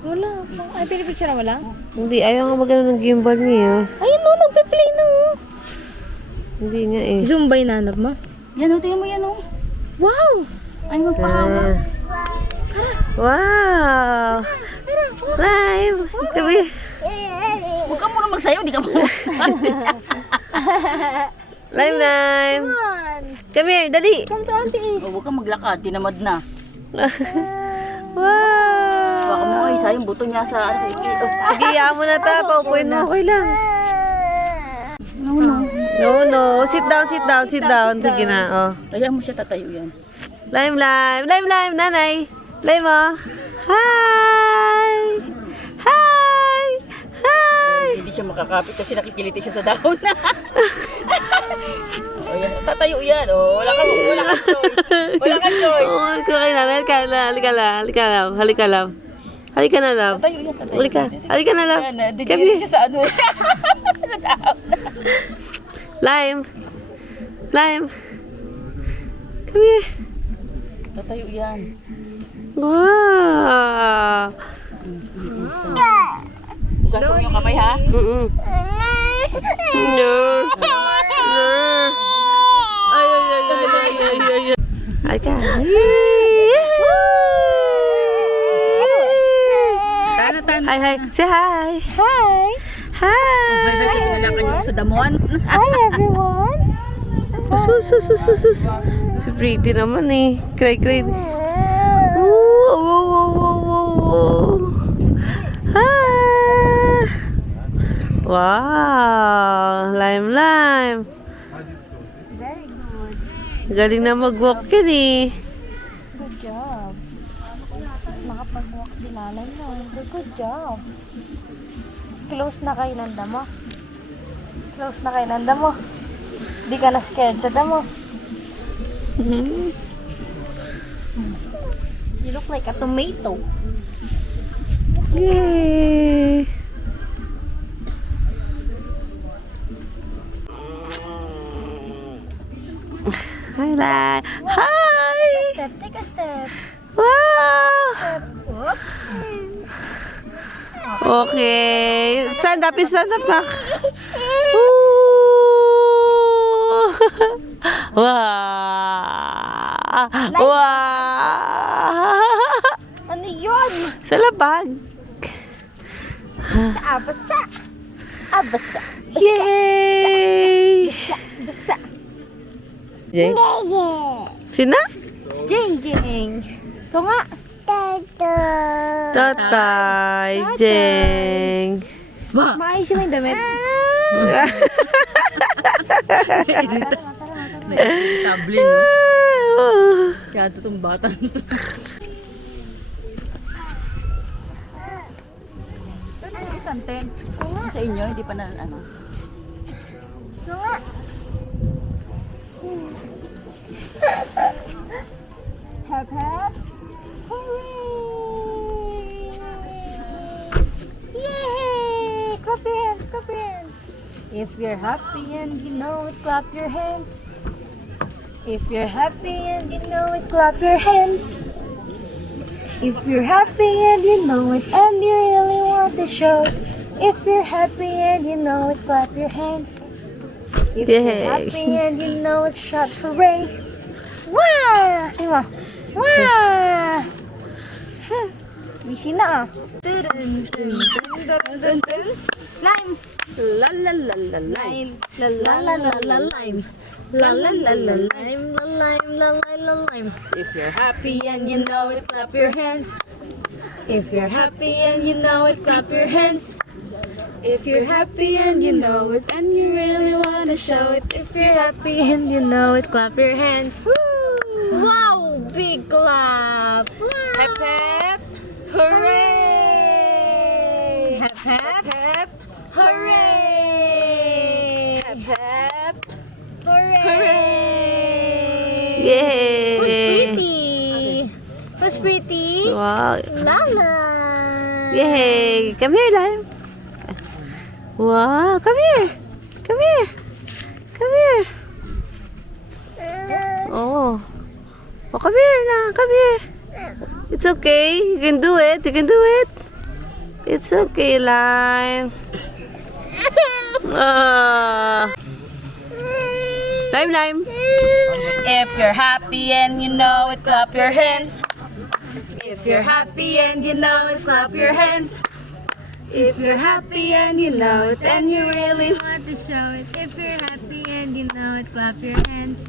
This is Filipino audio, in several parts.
Wala. Ay, pinipicture na wala? Hindi, ayaw nga magano ng gimbal niya. Ayun no, nagpe-play na oh. Hindi nga eh. Zoom ba nanap mo? Yan o, tingnan mo yan o. Wow! Ay, magpahawak. Ah. Wow! Live! Kami. Huwag ka muna magsayaw, di ka muna. Live, live! Come on! Come here, dali! Come to auntie. Oh, Huwag ka maglakad, tinamad na. Wow! Ay sayang buto niya sa ano. eh, oh. Sige, yaa mo na ta. Paupuin mo. Okay lang. No, no. No, no. Sit down, sit down, sit down. Sige na, oh. Kaya mo siya tatayo yan. Live, live. Live, live, nanay. Live mo. Hi! Hi! Hi! Hindi siya makakapit kasi nakikiliti siya sa dahon. o yan, tatayo yan. O, wala kang, wala kang choice. Wala kang choice. Oh, okay na. Halika na. Halika na. Halika na. Halika na. Halika na, love. Yan. Halika. Halika na, love. Yan, Come here. sa ano. Lime. Lime. Come here. Tatayo yan. Wow! Hugasan mo yung kamay ha. Mm-mm. No. No. Ay, ay, ay, ay, ay, ay, ay, ay. Halika. Tana, tana. Hi, hi. Say hi. Hi! Hi. Pinalakan niyo sa damon. Hi everyone! Sus, sus, sus, sus, sus. Si pretty naman eh. Cry, cry. Ooh, oh, oh, oh, oh, oh. Ah. Wow. Lime, lime. Very good. Galing na mag-walk yan eh. Good job. Makapag-walk si nanay mo. Good, good job. Close na kayo ng damo. Close na kayo ng damo. Di ka na scared sa damo. You look like a tomato. Yay! Hi, Lai. Hi! Step, take a step. Wow! Step. Whoop. Okay. Stand up, stand up. Ooh. Wow! Wow! Ano yun? Sa labag. Sa abasa. Abasa. Yay! Basa. Basa. Jeng? Sina? Jing, jing. Ito nga. Tatay. Jeng. Ba? Maayos mo yung damit. Table, no? Kaya ito itong bata. Kanten. Sa inyo, hindi pa na ano. Ito If you're happy and you know it, clap your hands. If you're happy and you know it, clap your hands. If you're happy and you know it, and you really want to show. If you're happy and you know it, clap your hands. If Yay. you're happy and you know it, shout hooray. Wow! Wow! Hmm. Busy na ah. Lime. La la la la. Lime. La la la la la lime. La la la la lime. La lime. La lime. La lime. If you're happy and you know it, clap your hands. If you're happy and you know it, clap your hands. If you're happy and you know it, and you really want to show it. If you're happy and you know it, clap your hands. Wow! Big clap! Wow. Hep. Hooray! Hep, hep. Hep. Hooray! Hep, hep. Hooray! Yay! Who's pretty? Who's pretty? Wow. Lala! Yay! Come here, Lime. Wow, come here. Come here. Come here. Oh. Oh, come here na. Come here. It's okay. You can do it. You can do it. It's okay, Lime. Ah. Lime, Lime. If you're happy and you know it, clap your hands. If you're happy and you know it, clap your hands. If you're happy and you know it, and you really want to show it. If you're happy and you know it, clap your hands.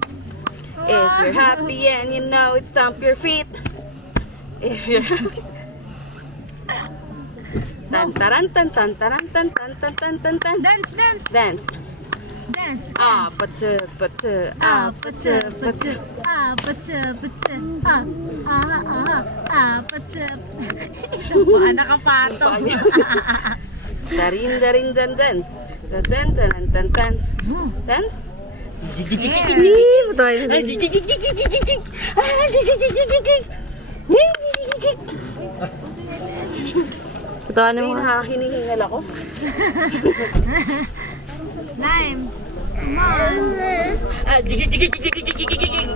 If you're happy and you know it, stomp your feet. Tan taran tan tan taran tan tan tan tan tan tan Dance, dance, Dance. dance. Ah, but but Ah, pata, pata, ah, pata, pata, ah, ah, ah, ah, pata. Baka nakapato. Darin darin dan dan. Dan dan dan dan dan. Dan. Ih, patayin na. Patayin Ay, mo. nakakinihingal ako. Lime, come on. Tawa ano na mo. Nakakinihingal ako. Lime. Come on. Ah, jiggy, jiggy, jiggy, jiggy, jiggy, jiggy, jiggy.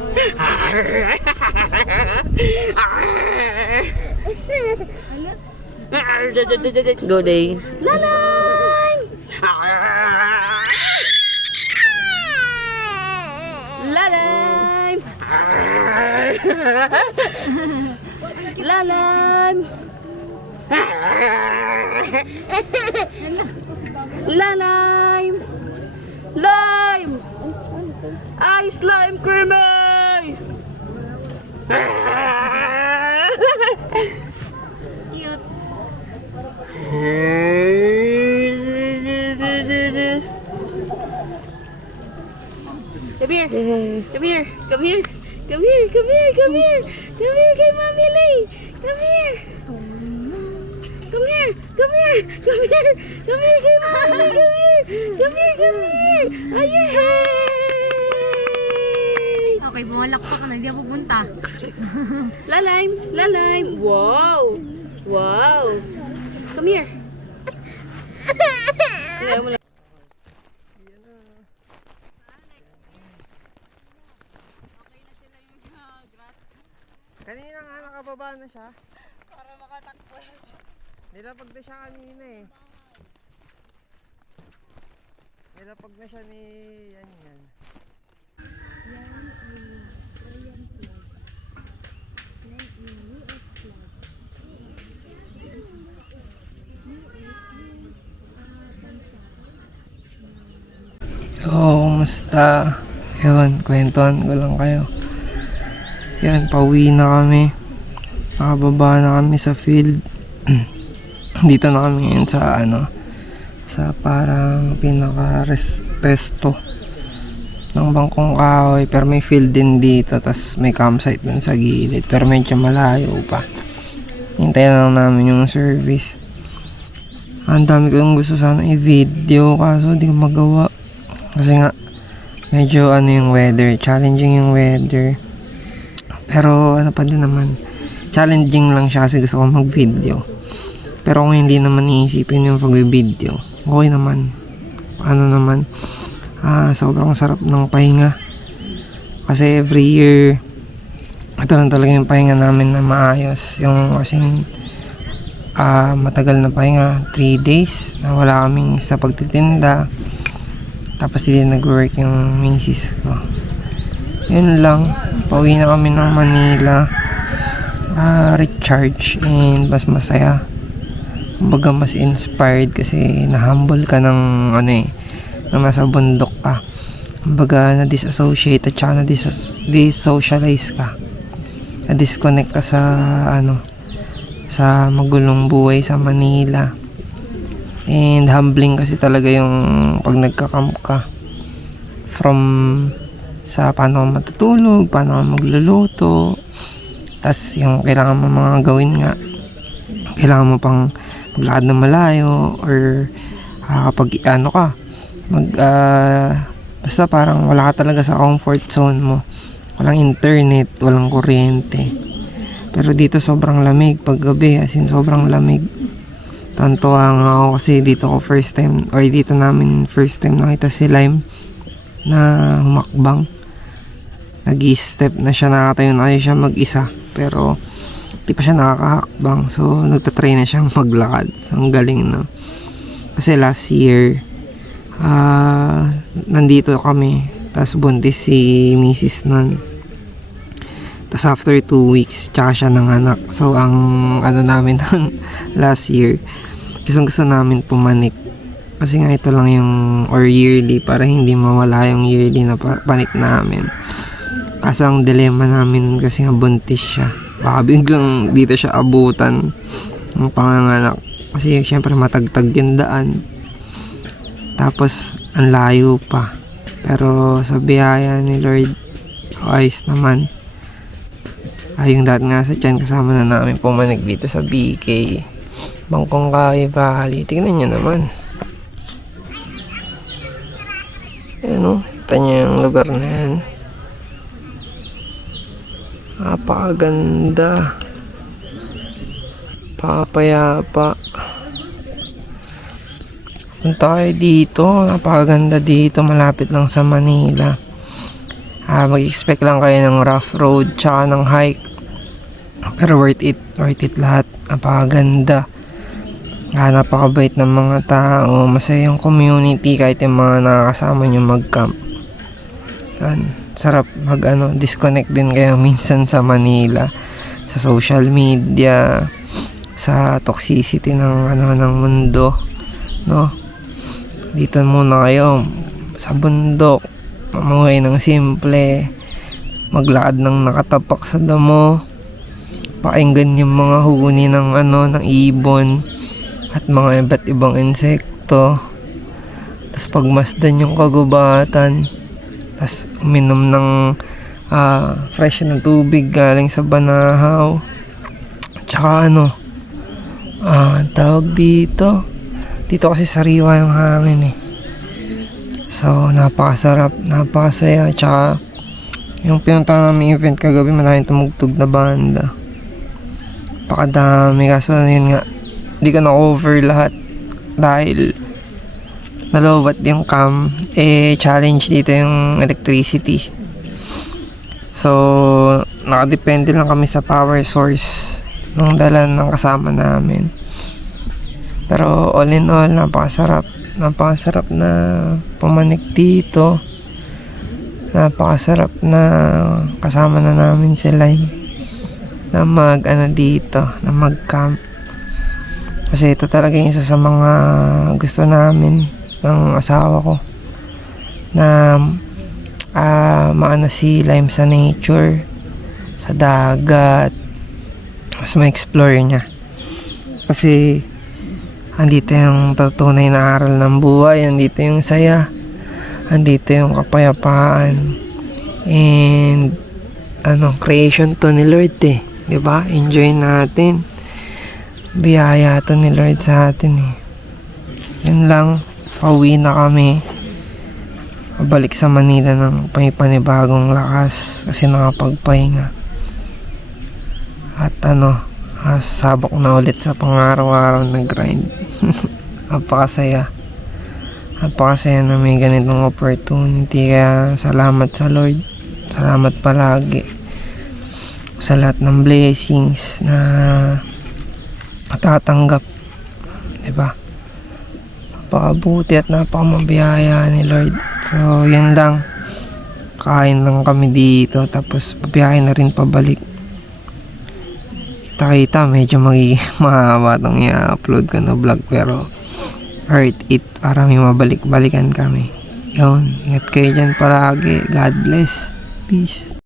Go day. Lalang! Lalang! Lalang! Lalay! Lime! Ice lime creamy! Cute. Come here. Come here. Come here. Come here. Come here. Come here. Come here kay Mami Lay. Come here. Come here. Come here. Come here. Come here Mami Lay. Come here. Come here. Come here. Ayay! Okay, bumalakpak ka na. Hindi ako pupunta. Lalaim. Lalaim. Wow. Wow. Come here. Ayaw mo lang. Kanina nga nakababa na siya. Para makatakbo. Nilapag na siya kanina eh. Nilapag na siya ni yan yan. So, kumusta? Ewan, kwentuhan ko lang kayo. Yan, pauwi na kami. Nakababa na kami sa field. Dito na kami ngayon sa ano, sa parang pinaka resto ng bangkong kahoy. Pero may field din dito tas may campsite dun sa gilid. Pero medyo malayo pa. Hintayin lang namin yung service. Ang dami kong gusto sana i-video kaso di ko magawa. Kasi nga medyo ano yung weather challenging yung weather. Pero ano pa din naman, challenging lang siya kasi gusto ko mag-video. Pero kung hindi naman iisipin yung pag-video, okay naman. Ano naman, ah, sobrang sarap ng pahinga. Kasi every year, ito lang talaga yung pahinga namin na maayos. Yung kasing ah, matagal na pahinga, 3 days, na wala kaming sa pagtitinda. Tapos hindi nag-work yung misis ko yun lang pauwi na kami ng Manila ah recharge and mas masaya kumbaga mas inspired kasi na-humble ka ng ano eh nang nasa bundok ka. Kumbaga na-disassociate at saka na-dissocialize ka. Na-disconnect ka sa ano sa magulong buhay sa Manila. And humbling kasi talaga yung pag nagka-camp ka. From sa paano matutulog, paano magluluto, tas yung kailangan mo mga gawin nga, kailangan mo pang maglakad na malayo, or ah, kapag ano ka, mag, ah, basta parang wala ka talaga sa comfort zone mo. Walang internet, walang kuryente. Pero dito sobrang lamig pag gabi, as in sobrang lamig. Tanto nga ako kasi dito ko first time, or dito namin first time nakita si Lime na humakbang nag step na siya nakatayo na siya mag-isa pero di pa siya nakakahakbang. So, nagtatry na siyang maglakad. Ang galing na. Kasi last year, ah, nandito kami. Tapos buntis si Mrs. nun. Tapos after two weeks, tsaka siya nanganak. So, ang ano namin nun, last year, gusto gusto namin pumanik. Kasi nga ito lang yung, or yearly, para hindi mawala yung yearly na pa- panik namin. Kaso ang dilemma namin kasi nga buntis siya. Baka biglang dito siya abutan ng panganganak. Kasi syempre matagtag yung daan. Tapos ang layo pa. Pero sa biyaya ni Lord, ayos naman. Ay, yung dati nga sa tiyan, kasama na namin pumanig dito sa BK. Bangkong Kawi Valley. Tingnan nyo naman. Ayan o. Kita nyo yung lugar na yan. Napakaganda. Papayapa. Punta kayo dito. Napakaganda dito. Malapit lang sa Manila. Ah, mag-expect lang kayo ng rough road tsaka ng hike. Pero worth it. Worth it lahat. Napakaganda. Ah, napakabait ng mga tao. Masaya yung community kahit yung mga nakakasama nyo mag-camp. Yan. Sarap mag ano, disconnect din kayo minsan sa Manila. Sa social media. Sa toxicity ng ano ng mundo. No? Dito muna kayo sa bundok. Mamuhay ng simple. Maglakad ng nakatapak sa damo. Pakinggan yung mga huni ng ano, ng ibon at mga iba't ibang insekto. Tapos pagmasdan yung kagubatan. Tapos uminom ng ah, fresh na tubig galing sa banahaw. Tsaka ano, ah, tawag dito. Dito kasi sariwa yung hangin eh. So, napakasarap, napakasaya. Tsaka, yung pinunta namin event kagabi, maraming tumugtog na banda. Pakadami. Kaso, yun nga, di ko na-cover lahat dahil nalobat yung cam. Eh challenge dito yung electricity. So nakadepende lang kami sa power source nung dala ng kasama namin. Pero all in all napakasarap. Napakasarap na pumanik dito. Napakasarap na kasama na namin si Lime na mag ano dito na mag camp kasi ito talaga yung isa sa mga gusto namin ng asawa ko na ah maano si Lime sa nature sa dagat mas ma-explore niya. Kasi andito yung tunay na aral ng buhay andito yung saya andito yung kapayapaan and ano creation to ni Lord eh 'di ba? Enjoy natin. Biyaya to ni Lord sa atin eh. Yun lang, pauwi na kami. Pabalik sa Manila ng may panibagong lakas kasi nakapagpahinga. At ano, sabak na ulit sa pangaraw-araw na grind. Napakasaya. Napakasaya na may ganitong opportunity. Kaya salamat sa Lord. Salamat palagi sa lahat ng blessings na matatanggap. 'Di ba? Napakabuti at napakamabiyaya ni Lord. So, yun lang. Kain lang kami dito. Tapos, pabiyahin na rin pabalik. Kita-kita, medyo magiging mahaba itong i-upload ko na vlog. Pero, worth it para may mabalik-balikan kami. Yun. Ingat kayo dyan palagi. God bless. Peace.